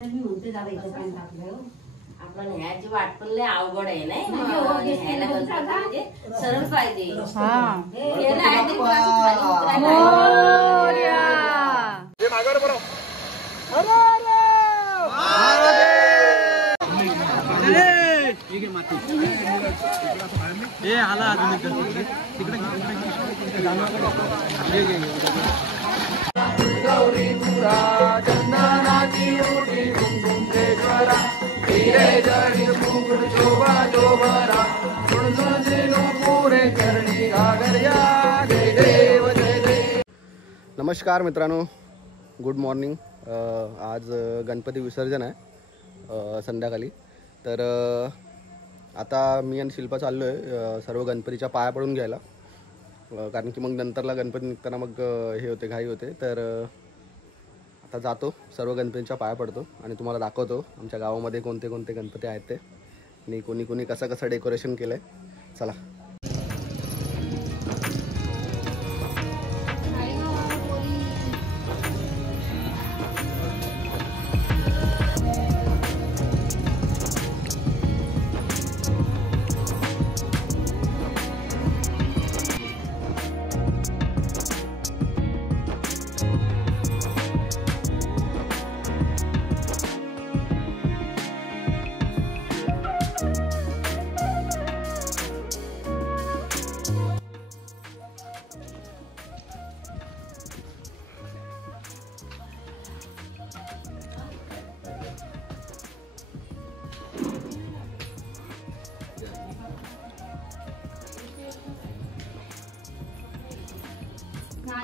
मी म्हणते जरा इथं पाणी टाकलं आपण ह्याची वाट पण लय अवघड आहे नाही ह्याला गणपती म्हणजे सरळ पाहिजे केलं आहे तरी पण असं खाली उतरायला नमस्कार मित्रांनो, गुड मॉर्निंग। आज गणपती विसर्जन आहे संध्याकाळी। तर आता मी आणि शिल्पा चाललो आहे सर्व गणपतीच्या पाया पडून घ्यायला, कारण की मग नंतरला गणपती निघताना मग हे होते, घाई होते। तर आता जातो, सर्व गणपतीच्या पाया पडतो आणि तुम्हाला दाखवतो आमच्या गावामध्ये कोणते कोणते गणपती आहेत ते आणि कोणी कोणी कसं डेकोरेशन केलं आहे। चला।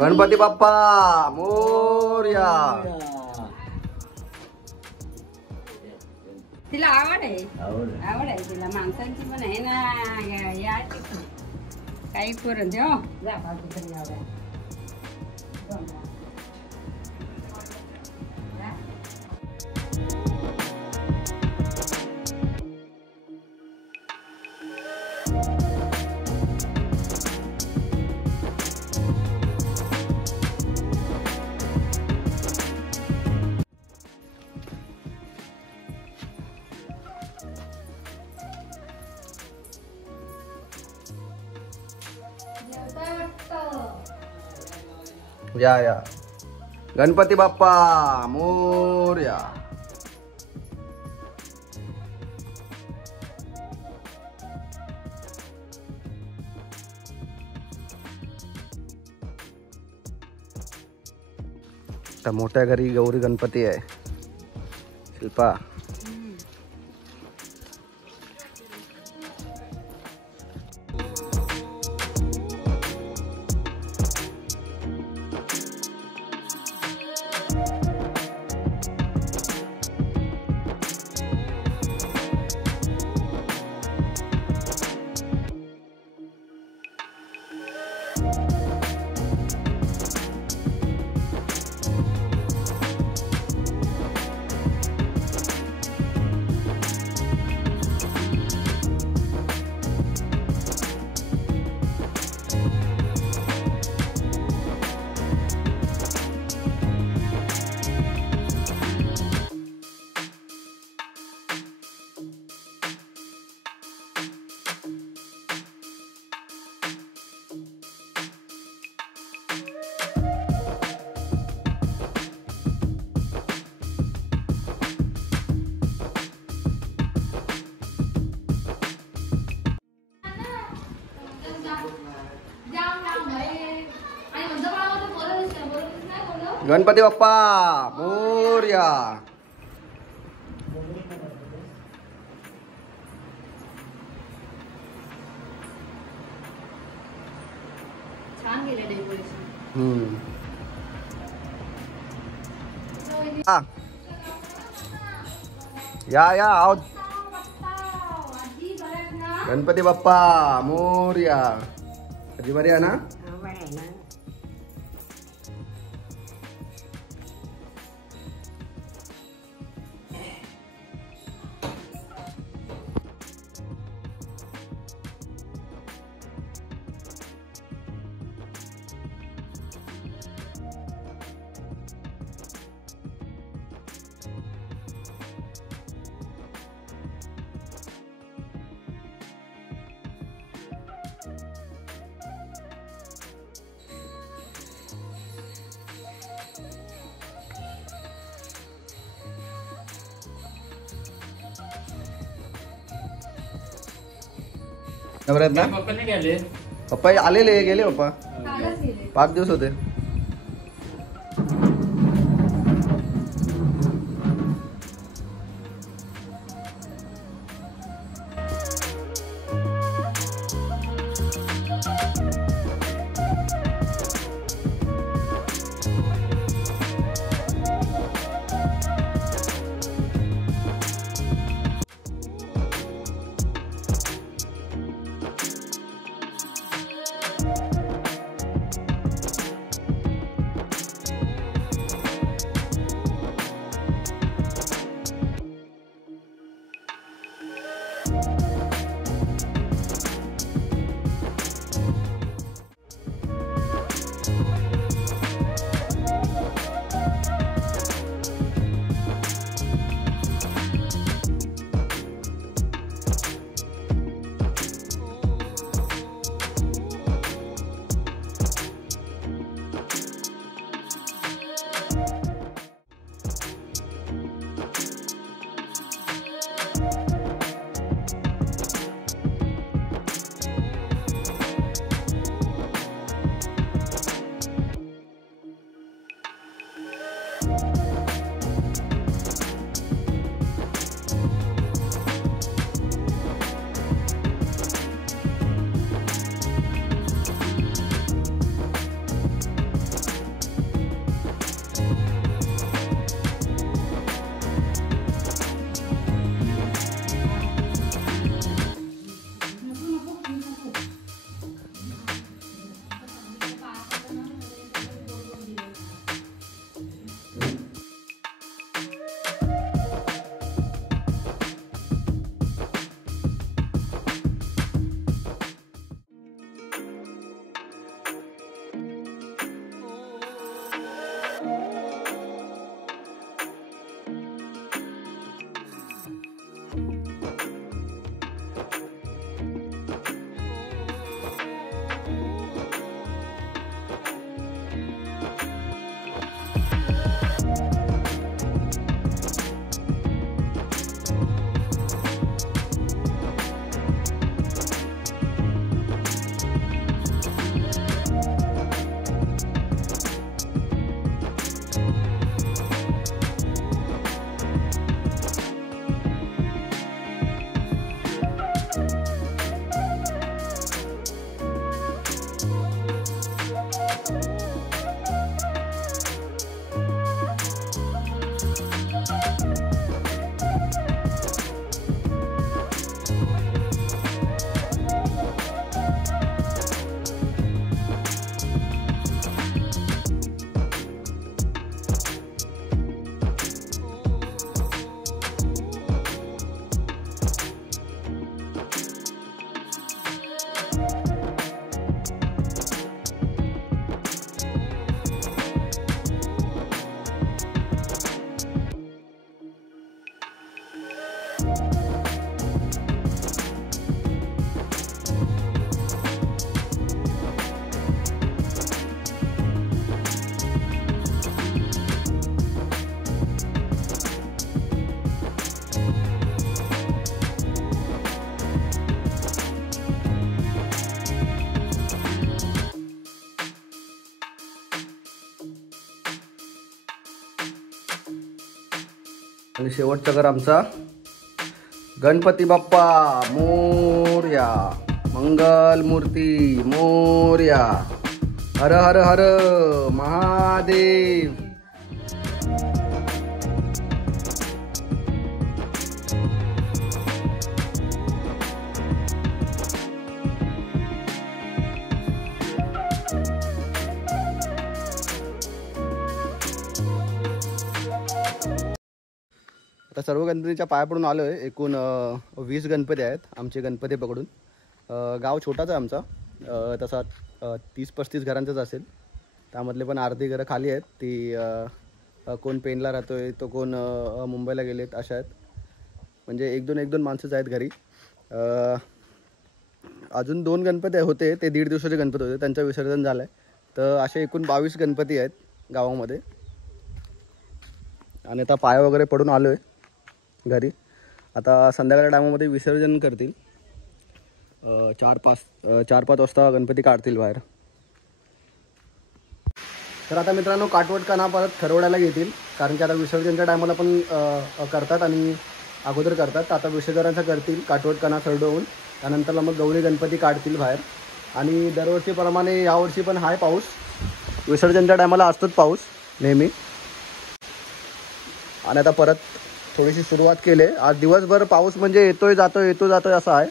गणपती बाप्पा मोरया। तिला आवड आहे तिला माणसांची पण आहे ना, या काही करून दे हो जा पाहतो तरी आवड या गणपती बाप्पा मोरया। त्या मोठ्या घरी गौरी गणपती आहे शिल्पा। गणपती बाप्पा मोरया। छान गेलं डेकोरेशन। या आओ गणपती बाप्पा मोरया। कधी बरी आहे ना? नवऱ्यात ना पप्पा नाही गेले. पप्पा आलेले गेले पप्पा 5 दिवस होते. आणि शेवटचा घर आमचा गणपती बाप्पा मोरया, मंगल मूर्ती मोरया, हर हर हर महादेव. आता सर्व गणपतीच्या पाया पडून आलो आहे. एकूण 20 गणपती आहेत आमचे गणपती पकडून. गाव छोटाच आहे आमचा, तसा 30-35 घरांचंच असेल. त्यामधले पण अर्धी घरं खाली आहेत. ती कोण पेनला राहतो आहे, तो कोण मुंबईला गेलेत, अशा आहेत. म्हणजे एक दोन माणसंच आहेत घरी. अजून 2 गणपती होते, ते 1.5 दिवसाचे गणपती होते, त्यांचं विसर्जन झालं आहे. तर असे एकूण 22 गणपती आहेत गावामध्ये. आणि आता पाया वगैरे पडून आलो आहे घरी. आता संध्याकाळच्या टायमामध्ये विसर्जन करतील. 4-5 वाजता गणपती काढतील बाहेर. तर आता मित्रांनो काटवटकाना परत खरवड्याला घेतील, कारण की आता विसर्जनच्या टायमाला पण करतात आणि अगोदर करतात. आता विसर्जनाचं करतील काटवटकाना खरडवून, त्यानंतरला मग गौरी गणपती काढतील बाहेर. आणि दरवर्षीप्रमाणे यावर्षी पण आहे पाऊस, विसर्जनच्या टायमाला असतोच पाऊस नेहमी. आणि आता परत थोडीशी सुरुवात केली. आज दिवसभर पाऊस म्हणजे येतोय जातोय असं आहे.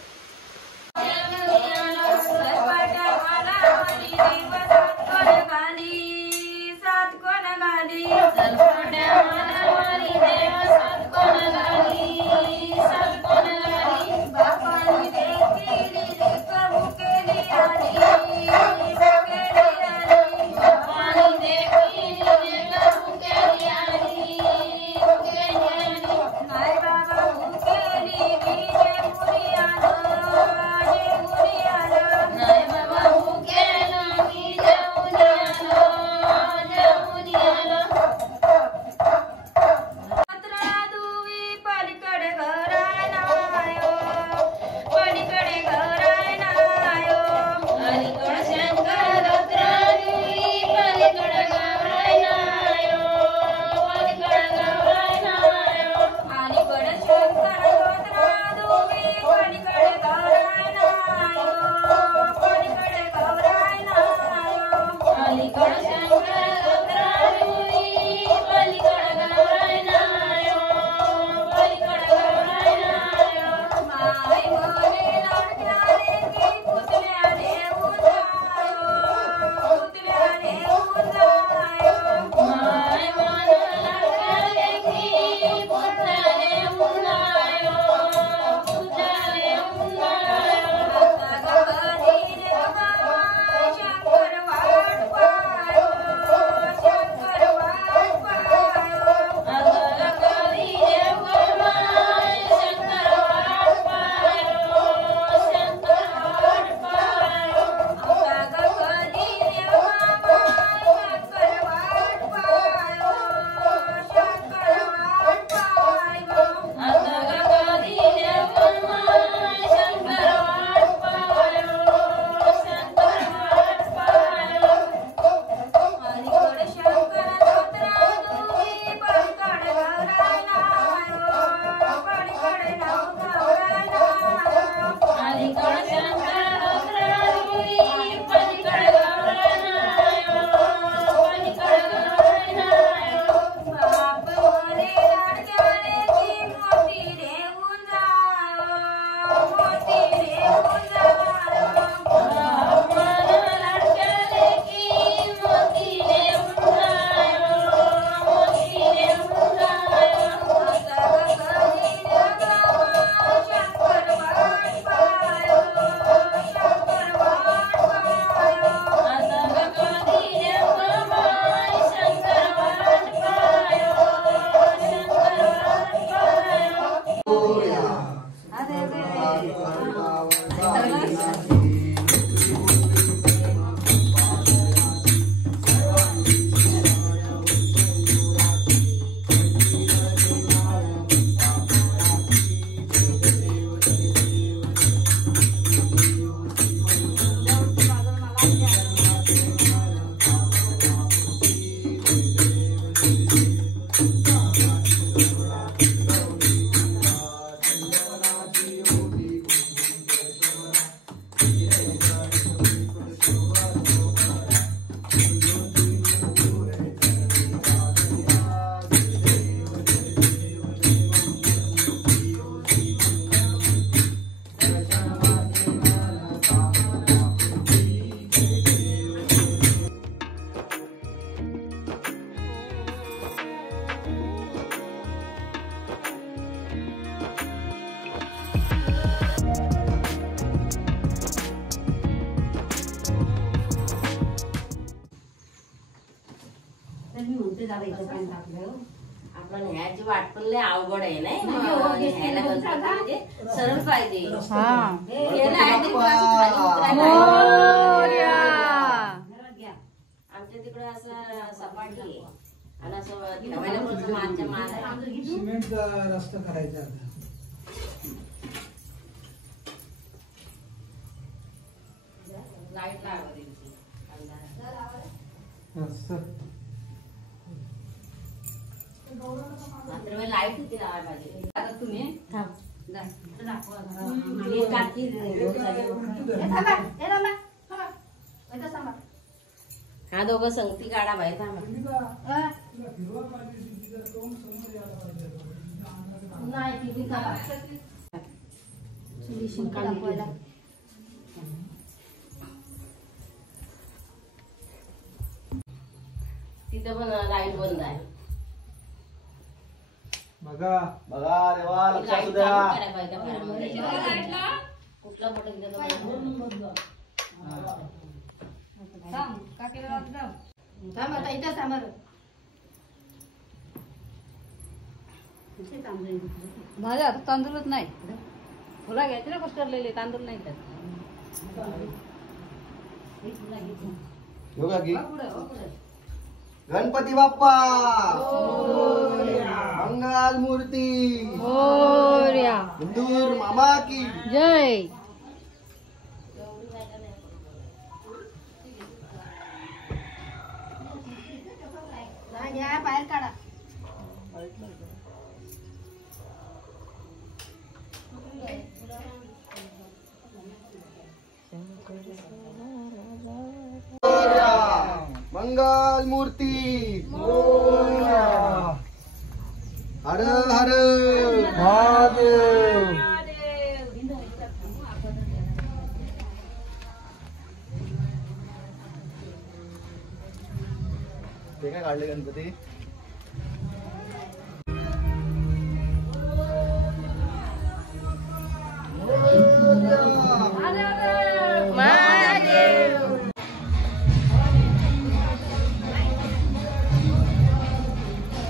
आपण ह्याची वाट पण लय अवघड आहे नाही, ह्याला गणपती म्हणजे सरळ पाहिजे. आमच्या तिकडे असं सपाटी आहे आणि असं ठेवायला पण मानच्या मान सिमेंटचा रस्ता करायचा. लाईट होती ना पाहिजे. आता तुम्ही हा दोघं संगती काढा बाहेर थांबा. तिथं पण लाईट बंद आहे. बघा बघा देवा लक्षात लाईट असू द्या. चालू करायला पाहिजे घरामध्ये. कुठला मोठा तिथं माझ्या आता तांदूळच नाही. फुला घ्यायचे ना कष्टरलेले तांदूळ नाही त्यात. बघा की गणपती बाप्पा मंगल मूर्ती हिंदूर मामा की जय. बाहेर काढा. मंगल मूर्ती हर हर महादेव. ते काय काढले गणपती.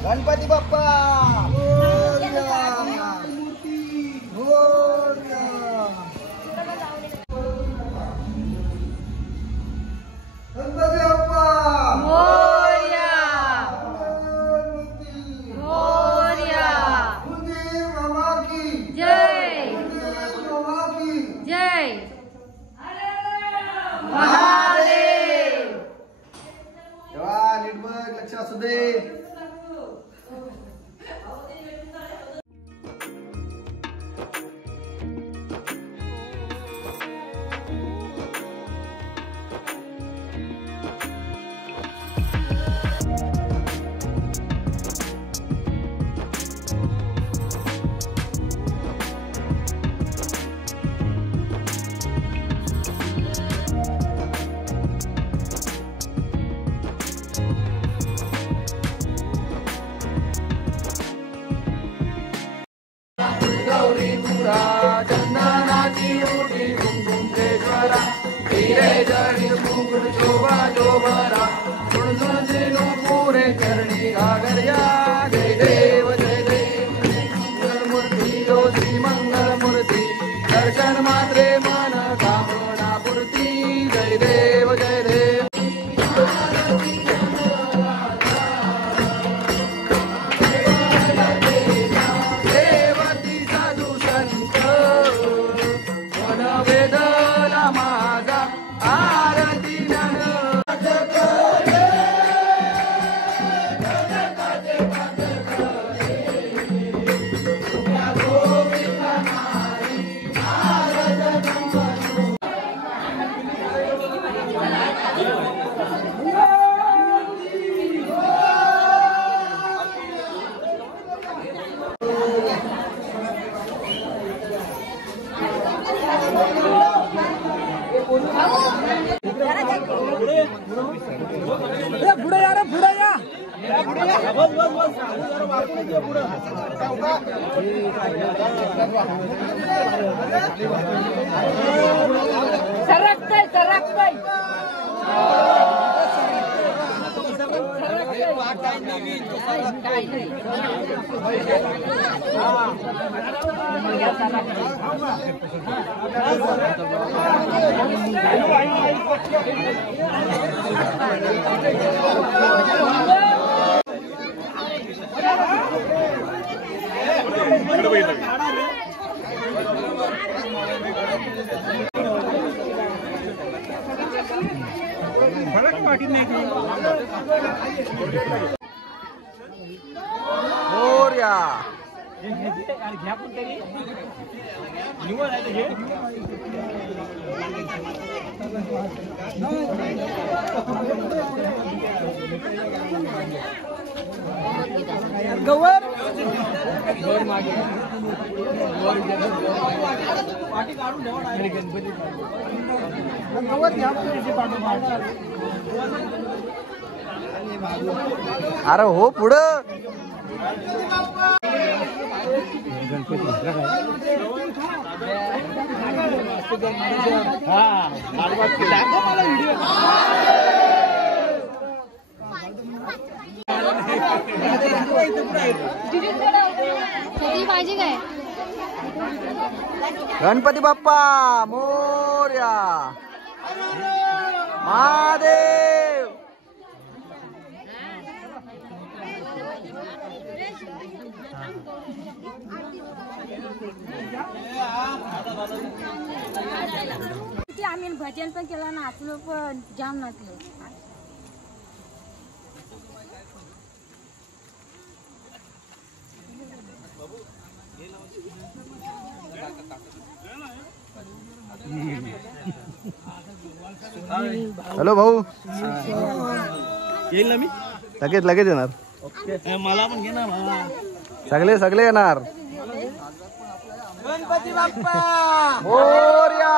गणपती बाप्पा लक्ष असू दे. दर्शन मात्रे मन कामना पूर्ती. जय देव जय देव. देवती साधू संत मन वेदला माझा आरती ज्ञान. फरक वाटत नाही. मोरया. गवर अरे हो पुढं. भाजी काय गणपती बाप्पा मोरया. महादेव. आम्ही भजन पण केलं, नाचलो पण, जाम नाचलो. हॅलो भाऊ. येईल ना मी लगेच लगेच येणार. मला पण घे ना भावा. सगळे सगळे येणार. गणपती बाप्पा मोरया.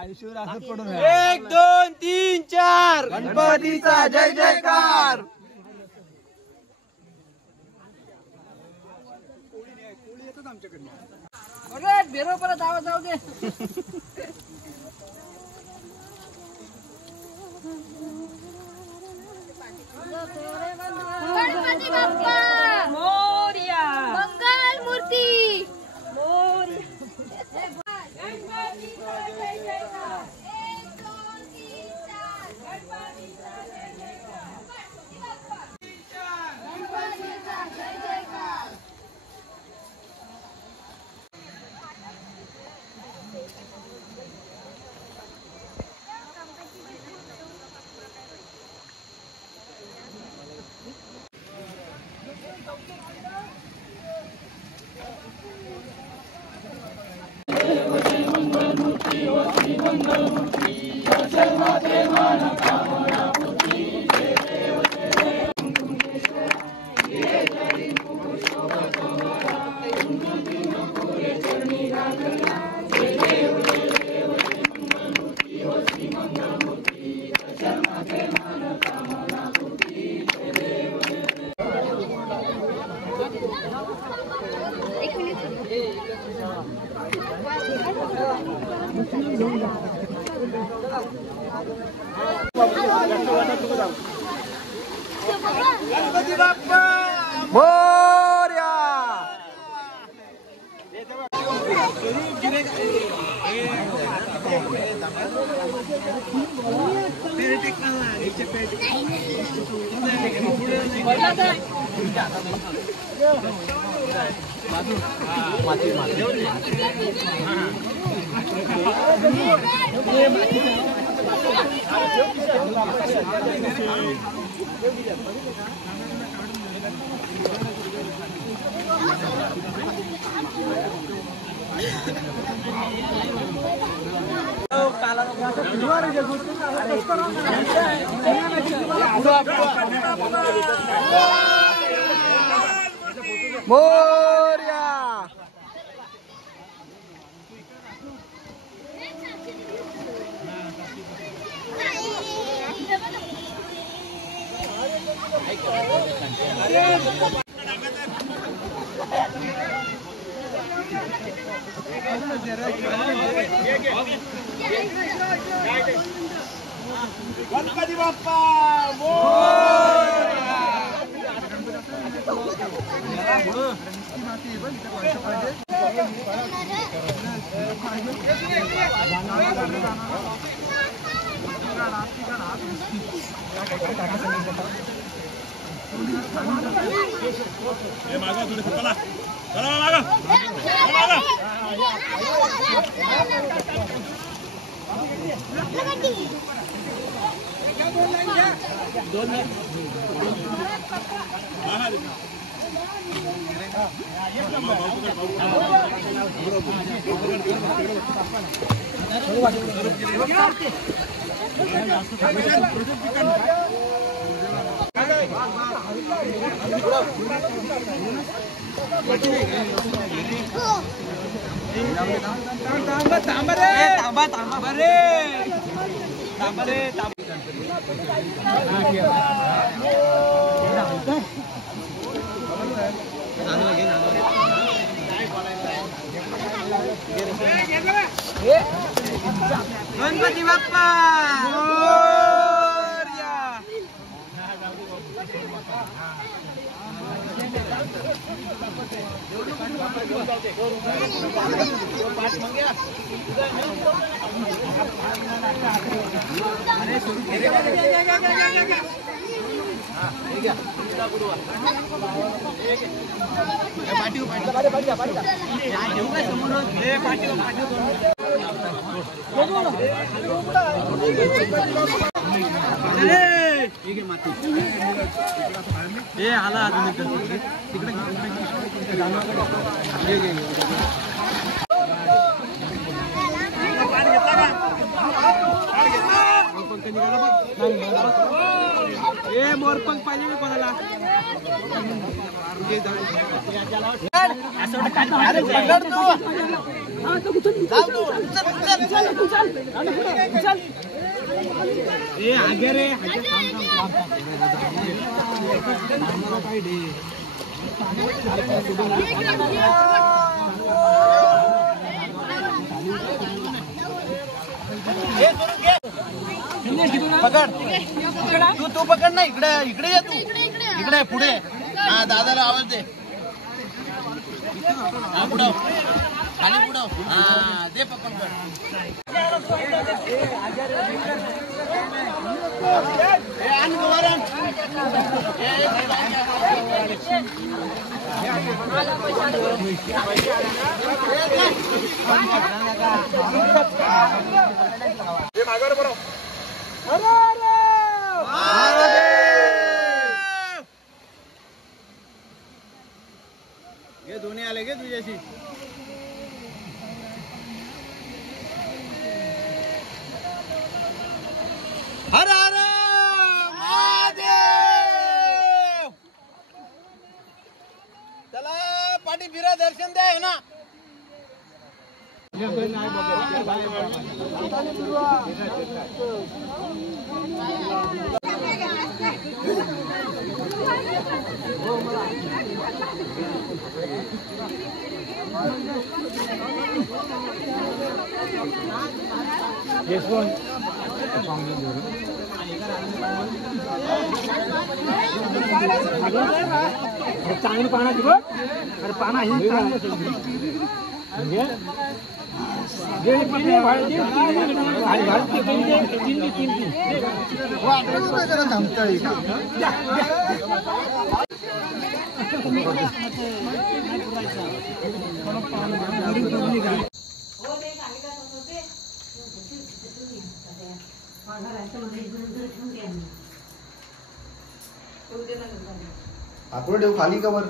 1 2 3 4 गणपतीचा जय जयकार. बेरो परत आवाज जाऊ दे. गणपती बाप्पा मोरया. मंगल मूर्ती. गणपती बाप्पा मोरया. मोरया. गणपती बाप्पा मोरया. गणपती बाप्पा आला तिकडे मोरपंख पाहिजे कोणाला आगे रे पकड तू पकड ना इकडे इकडे ये तू इकडे पुढे हा दादाला आवाज दे हा पुढं खाली पुढं हा दे पकड मागावर बरोबर हे दोन्ही आले गे तुझ्याशी हर हर महादेव चला पाठी फिरा दर्शन द्या ना चांगली पाना की बघ अरे पाना ही आपण ठेव खाली कवर.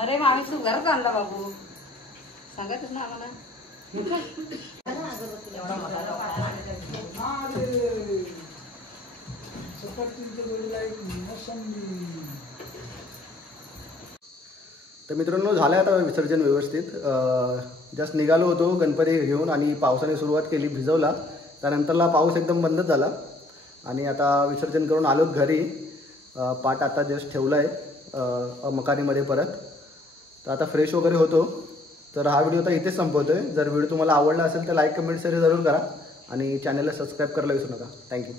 अरे मामी तू घरात आणला बाबू सांगतच ना आम्हाला. तर मित्रांनो झालं आता विसर्जन व्यवस्थित. जस्ट निघालो होतो गणपती घेऊन आणि पावसाने सुरुवात केली, भिजवला. त्यानंतरला पाऊस एकदम बंदच झाला आणि आता विसर्जन करून आलो घरी. पाट आता जस्ट ठेवला आहे मकानीमध्ये परत. तर आता फ्रेश वगैरे होतो. तर हा व्हिडिओ आता इथेच संपवतो आहे. जर व्हिडिओ तुम्हाला आवडला असेल तर लाईक कमेंट शेअर जरूर करा आणि चॅनलला सबस्क्राईब करायला विसरू नका. थँक्यू.